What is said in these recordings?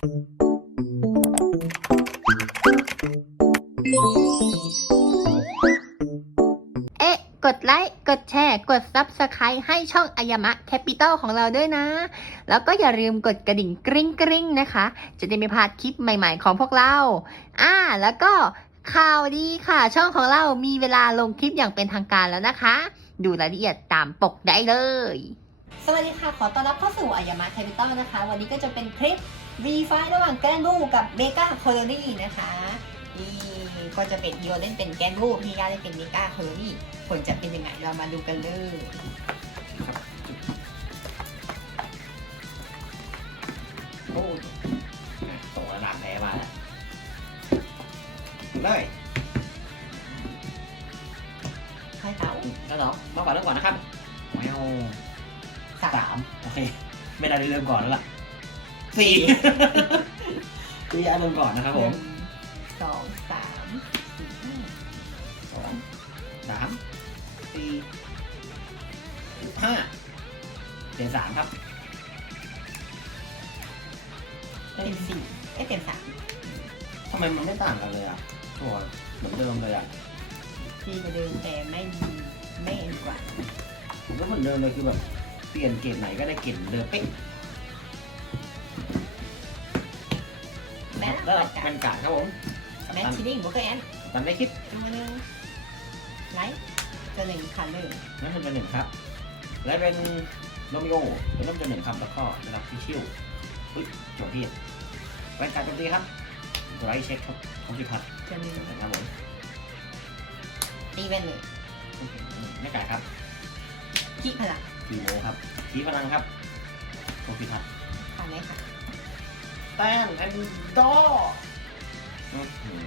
เอ๊ะ กดไลค์ กดแชร์ กด Subscribe ให้ช่องอายามะแคปิตอลของเราด้วยนะ แล้วก็อย่าลืมกดกระดิ่งกริ๊งกริ๊งนะคะ จะได้ไม่พลาดคลิปใหม่ๆของพวกเรา อ่า แล้วก็ข่าวดีค่ะ ช่องของเรามีเวลาลงคลิปอย่างเป็นทางการแล้วนะคะ ดูรายละเอียดตามปกได้เลย สวัสดีค่ะ ขอต้อนรับเข้าสู่อายามะแคปิตอลนะคะ วันนี้ก็จะเป็นคลิป รีไฟระหว่างแกนบูกับเมกาโคโลนีนะคะนี่ก็จะเป็นโยเล่นเป็นแกนบูพี่ยาเล่นเป็นเมกาโคโลนีผลจะเป็นยังไงเรามาดูกันเลยโอ้ตกระดับแพ้มาแล้วเลยใช่เต่าแล้วเนาะมาก่อนเริ่มก่อนนะครับแมวสาสามโอเคไม่ได้เริ่มก่อนแล้วล่ะ สี่พี่ยาเริ่มก่อนนะครับผมหนึ่งสองสามสี่ห้าสองสามสี่ห้าเจ็ดสามครับเต็มสี่เอ้ยเต็มสามทำไมมันไม่ต่างกันเลยอะตัวเหมือนเดิมเลยอะดีกว่าเดิมแต่ไม่ดีไม่เอ็นกว่าผมก็เหมือนเดิมเลยคือแบบเปลี่ยนเกรดไหนก็ได้เกรดเดิมเป๊ะ แม้แล้วกัเป็นการดครับผมแม้ชิดดิ้งโบเกอร์แอนตันได้คิดตัวหนึ่งไลท์ตัวหนึ่งคันเลยนั่นเป็นหนึ่งครับ และเป็นโรมิโอเป็นน้ำจนหนึ่งครับแล้วก็ได้รับพิชิวอุ้ยโจทย์ที่รายการโจมตีครับไรเช็คครับคอมพิวทัศน์ตัวหนึ่งนะครับผมตีแวนเลยไม่ไก่ครับขี้พลังทีโมครับทีพลังครับคอมพิวทัศน์ผ่านไหมคะแต้มแอนดออื้อหือ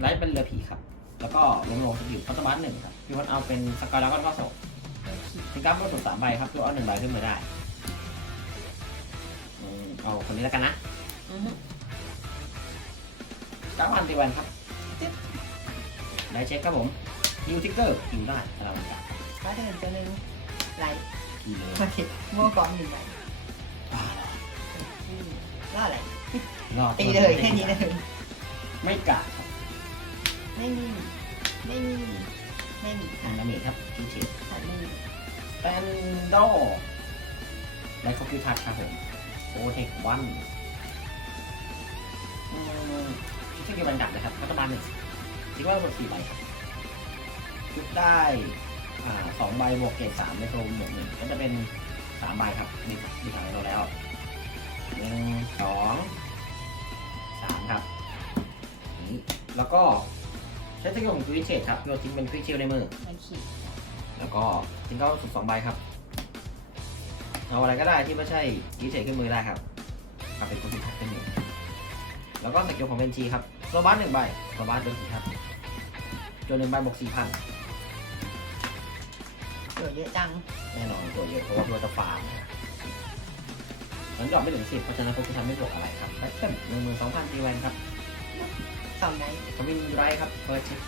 ไลท์เป็นเรือผีครับ แล้วก็ลงลงสกิลพัตบาร์หนึ่งครับพี่วันเอาเป็นสกายแล้วก็ข้อศพตัวขี้ถึงการผสมสามใบครับตัวเอาหนึ่งใบขึ้นมาได้อืมเอาคนนี้แล้วกันนะอือฮึเก้าพันตีวันครับจิ๊บได้เช็คครับผมฮิวทิกเกอร์ฮิวได้ถ้าเราอยากก็จะเป็นตัวหนึ่งไลท์ฮิวเลยมาเก็บมัวกองหนึ่งใบอ่าอืมแล้วอะไรรอตีเลยแค่นี้เลยไม่กาดครับไม่มีไม่มีไม่มีอันนามิครับคิวเชดขาดมือแตนโดได้คอมพิวทัศน์ครับผมโอเทควันอืมที่กี่บันดับนะครับรัฐบาลหนึ่งคิดว่าหมดสี่ใบครับชุดได้อ่าสองใบบวกเกรดสามในโซนหมวกหนึ่งก็จะเป็นสามใบครับมีมีสามใบเราแล้ว แล้วก็ใช้สกิลของควิเชตครับโยนทิ้งเป็นควิเชลในมือ มันขีดแล้วก็ทิ้งเข้าสุดสองใบครับเอาอะไรก็ได้ที่ไม่ใช่กีเฉยขึ้นมือได้ครับเอาเป็นคนที่ทักเป็นหนึ่งแล้วก็สกิลของเบนชีครับโซบัสหนึ่งใบโซบัสเป็นสีครับจนหนึ่งใบบวกสี่พันเหลือเยอะจัง แน่นอนตัวเยอะเพราะว่าตัวจะฟาร์มนั้นดอกไม่ถึงสิบเพราะฉะนั้นพวกคุณทำไม่บวกอะไรครับแบทเทิลหนึ่งหมื่นสองพันตีแวนครับ สองไนท์ทวินไรครับเฟิร์สเช็ค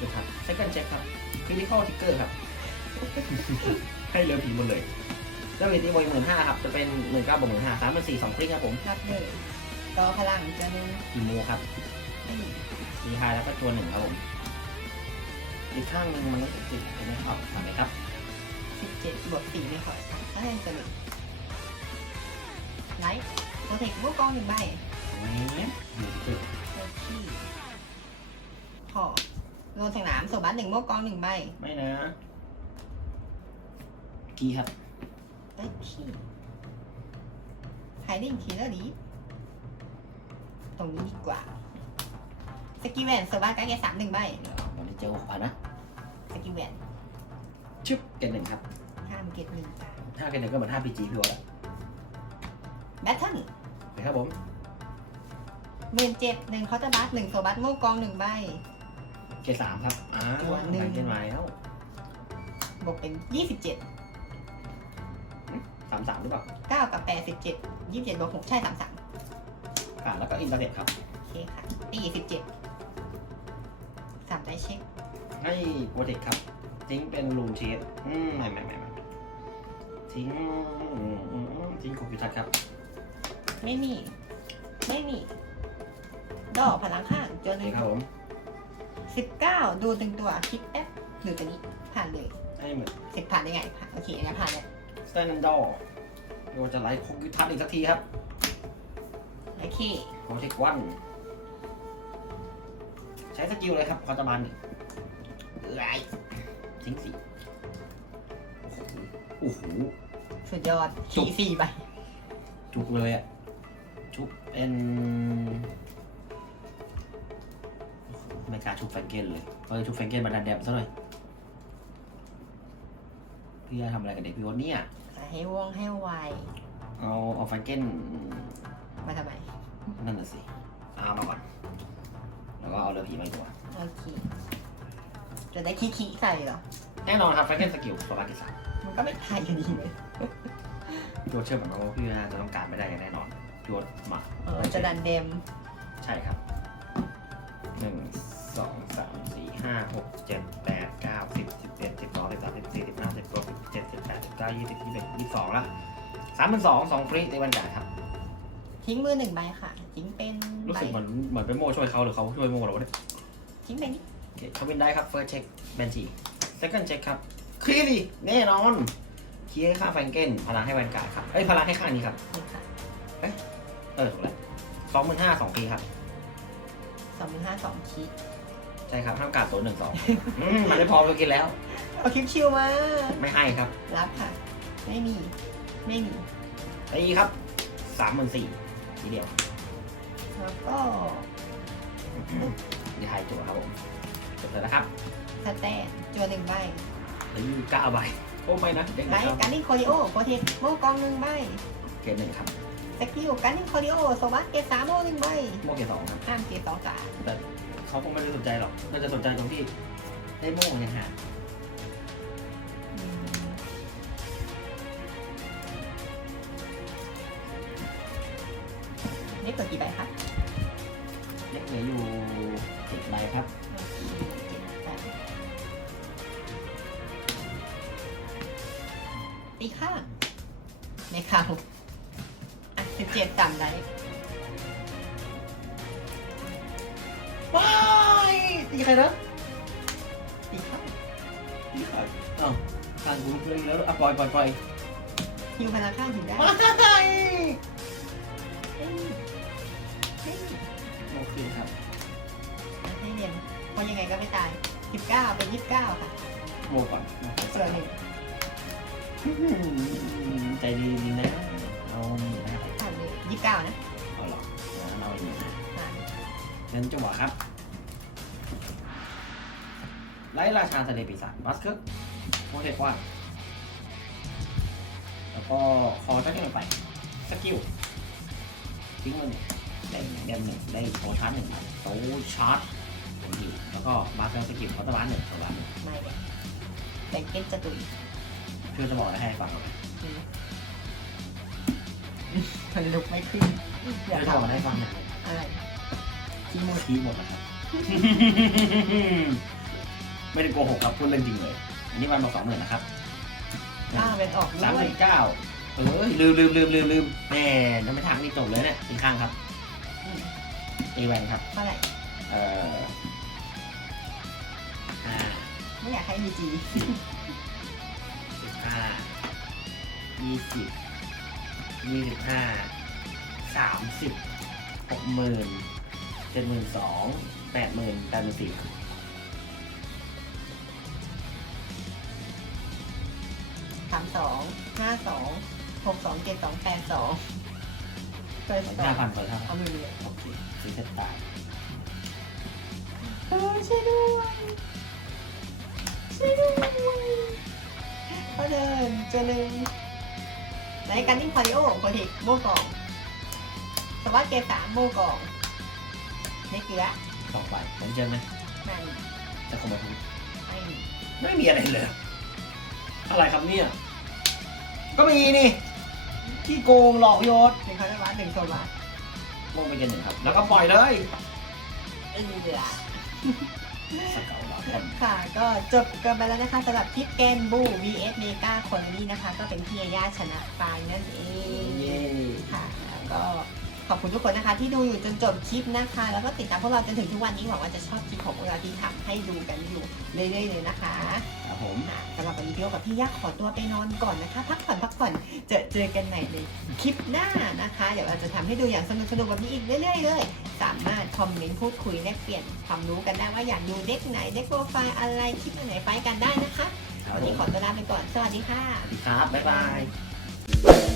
ดูครับเซคันด์เช็คครับคริติคอลทิกเกอร์ครับ ให้เรือผีหมดเลยเจ้าเวทีบอยหมื่นห้าครับ จะเป็นหมื่นเก้าบวกหมื่นห้าสามเป็นสี่สองคลิกครับผมนับเลยต่อพลังตัวหนึ่งอีโมครับไม่มีมีไฮแล้วก็ตัวหนึ่งครับผมอีกข้างหนึงมันก็ติดเป็นไม่เข้าทำไหมครับสิบเจ็ดบวกสี่ไม่ขอค่ะถ้าเป็นตัวหนึ่งไลท์โปรเทคมัวกองหนึ่งใบนี่อยู่ที่โอขี้ พอโดนสนามโซบัสหนึ่งมัวกองหนึ่งใบไม่นะ กีครับ ไอ้ขี้ไฮดิ้งคีเลอร์ดีตรงนี้ดีกว่า สกิลแวนโซบัสการแกสามหนึ่งใบเดี๋ยวตอนนี้เจอหกพันนะ สกิลแวนชึบเกตหนึ่งครับห้ามเก็บหนึ่งจ้ะถ้าเกตหนึ่งก็เหมือนห้าพีจีพี่วอลแบทเทิลนะครับผมหมื่นเจ็ดหนึ่งเคาน์เตอร์บัสหนึ่งโซบัสมัวกองหนึ่งใบ เกตสามครับอ้าวตัวหนึ่งแบ่งเกตมาแล้วบวกเป็นยี่สิบเจ็ดสามสามหรือเปล่าเก้ากับแปดสิบเจ็ดยี่สิบเจ็ดบวกหกใช่สามสามอ่าแล้วก็อินเตอร์เน็ตครับ โอเคค่ะตีสิบเจ็ดสามได้เช็ค ให้โปรเทคครับ ทิ้งเป็นรูนเชสอืมไม่ไม่ไม่ไม่ทิ้งอืมอืมอืมทิ้งคอมพิวเตอร์ครับ ไม่มี ไม่มี ดอกพลังข้างจนหนี่นึ่งครับผม สิบเก้าดูตึงตัวคิดแป๊บหรือตัวนี้ผ่านเลยให้เหมือนสิบผ่านได้ไงผ่านโอเคงั้นผ่านเลยสแตนดอร์โยจะไล่คงยุทธัศน์อีกสักทีครับโอเคโปรเทควันใช้สกิลเลยครับคอร์ตบานหนึ่งไล่ทิ้งสี่โอ้โหสุดยอดจุขี่กสี่ใบจุกเลยอะชุบเป็นโอ้โห ไม่กล้าชุบแฟรงเกนเลยเออชุบแฟรงเกนมาดันแดมซะหน่อยพี่จะทำอะไรกับเด็กพี่วะเนี่ย ให้ว่องให้ไวเอาเอาแฟรงเกนมาทำไมนั่นน่ะสิเอามาก่อน แล้วก็เอาเรือผีมาอีกตัวโอเคจะได้ขี้ขี้ใส่เหรอ แน่นอนครับแฟรงเกนสกิลตัวละกี่สามมันก็ไม่ทายอยู่ดีเลยพี่วดเชื่อผมนะว่าพี่น่าจะต้องการไม่ได้อย่างแน่นอนพี่วดมาเออจะดันเดมใช่ครับหนึ่ง สองสามสี่ห้าหกเจ็ดแปดเก้าสิบสิบเอ็ดสิบสองสิบสามสิบสี่สิบห้าสิบหกสิบเจ็ดสิบแปดสิบเก้ายี่สิบยี่สิบเอ็ดยี่สิบสองละสามพันสองสองฟรีในวันจ่ายครับ ทิ้งมือหนึ่งใบค่ะ ทิ้งเป็นรู้ใบสึกเหมือนเหมือนเป็นโมช่วยเขาหรือเขาช่วยโมเราเนี่ยทิ้งเป็นนี่โอเคเขาบินได้ครับ first check เบนจี second check ครับเคลียดีแน่นอนเคลียร์ค่างแฟรงเกนพลังให้แวนการ์ดครับเอ้ยพลังให้ข้างนี้ครับนี่ค่ะเออถูกแล้วสองหมื่นห้าสองปีครับสองหมื่นห้าสองคิด ใช่ครับห้ามการ์ดตัวหนึ่งสองอืมมันไม่พอไปกินแล้ว เอาคลิปชิวมา ไม่ให้ครับรับค่ะ ไม่มี ไม่มี ตีครับสามหมื่นสี่ทีเดียวแล้วก็นี่ไทยจั่วครับผมจบเลยนะครับสแตนจัวหนึ่งใบเหลืออยู่เก้าใบโอ้ไม่นะเด็กไลนะคท์รับการนิ่งคอริโอโปรเทคโมกองหนึ่งใบเกรดหนึ่งครับสกิลการนิ่งคอริโอสวัสดเกตสามโมหนึ่งใบโมเกรดสองครับห้ามเกตสองจ่าแต่ เขาคงไม่ได้สนใจหรอกน่าจะสนใจตรงที่ได้โม่ยังหาอืมนี่เปิดกี่ใบคะเล็กเหลืออยู่เจ็ดใบครับ ตีข้างในข่าวอะสิบเจ็ดต่ำได้ ใครนะตีข้างตีใครอ้าวทางกูเพื่อนแล้วอะปล่อยปล่อยปล่อยฮิวพลังข้างถึงได้ว้ายเอ้ยเฮ้ยโอเคครับให้เรียนเพราะยังไงก็ไม่ตายสิบเก้าเป็นยี่สิบเก้าค่ะโมก่อนส่วนหนึ่งใจดีดีนะ เอาหนึ่งนะผ่านเลยยี่สิบเก้านะ เอาหรอเอาหนึ่งนะผ่านงั้นจังหวะครับ ไล่ราชาทะเลปีศาจบัสเคิร์กโมเทคว่าแล้วก็คอจักรกันไปสกิลทิ้งมันได้เดมหนึ่งได้โซชาร์จหนึ่งโซชาร์จหนึ่งทีแล้วก็บาสเคิร์กสกิลเขาตะวันหนึ่งตะวันหนึ่งไม่เลยแบ่งเก็ตจะตุยเพื่อจะบอกอะไรให้ฟังหน่อยอืมมันลุกไม่ขึ้นอเพื่ย่าอจะบอกอะไรทำให้ฟังหน่อยอะไรที่โมทีหมดนะครับ ไม่ได้โกหกครับพูดเรื่องจริงเลย อันนี้วันมาสองหมื่นนะครับก้าวเป็นออกสามด้วย สิบเก้าเอ้ยลืมลืมลืมลืมลืมแม่ทำไมทางนี่จบเลยเนี่ยอีกข้างครับอืม ตีแวนครับ เท่าไหร่เอ่อห้าไม่อยากให้มีจีสิบห้ายี่สิบยี่สิบห้าสามสิบหกหมื่นเจ็ดหมื่นสองแปดหมื่นแปดหมื่นสี่สาม สองห้าสองหกสองเจ็ดสองแปดสองเปิดสอห้างพันเปิดห้าพัเอานมือเลยโอเคสีเซตตายเออช่วยด้วยช่วยด้วยเขาเดินเจริญไหนการนิ่งพาริโอโปรเทคโมกองสวัสดเกตสามโมกองไม่เกลือสองใบผมเจอไหมไม่จะขโมยทำไมไม่ไม่มีอะไรเลย อะไรครับเนี่ย ก็มีนี่ที่โกงหลอกโยศถึงเขาได้วัดหนึ่งโซมาลงไปกันหนึ่งครับ แล้วก็ปล่อยเลยเออเดือสเกาหลอกคนค่ะ ก็จบกันไปแล้วนะคะสำหรับคลิปเกนบู vs เมกาคนนี้นะคะ ก็เป็นพี่ยาย่าชนะไปนั่นเองเย้ ค่ะแล้วก็ อบคุณทุกคนนะคะ ที่ดูอยู่จนจบคลิปนะคะ แล้วก็ติดตามพวกเราจนถึงทุกวันนี้หวังว่าจะชอบคลิปของพวกเราที่ทำให้ดูกันอยู่เรื่อยๆเลยนะคะครับผมอะสำหรับวันนี้พี่โอกับพี่ยักษ์ขอตัวไปนอนก่อนนะคะ พักผ่อนพักผ่อนเจอเจอกันใหม่ในคลิปหน้านะคะ เดี๋ยวเราจะทำให้ดูอย่างสนุกสนุกๆแบบนี้อีกเรื่อยๆเลย สามารถคอมเมนต์พูดคุยแลกเปลี่ยนความรู้กันได้ว่าอยากดูเด็กไหนเด็กโปรไฟล์อะไรคลิปไหนไปกันได้นะคะครับวันผนี้มขอตัวลาไปก่อนสวัสดีค่ะสวัสดีครับบ๊ายบาย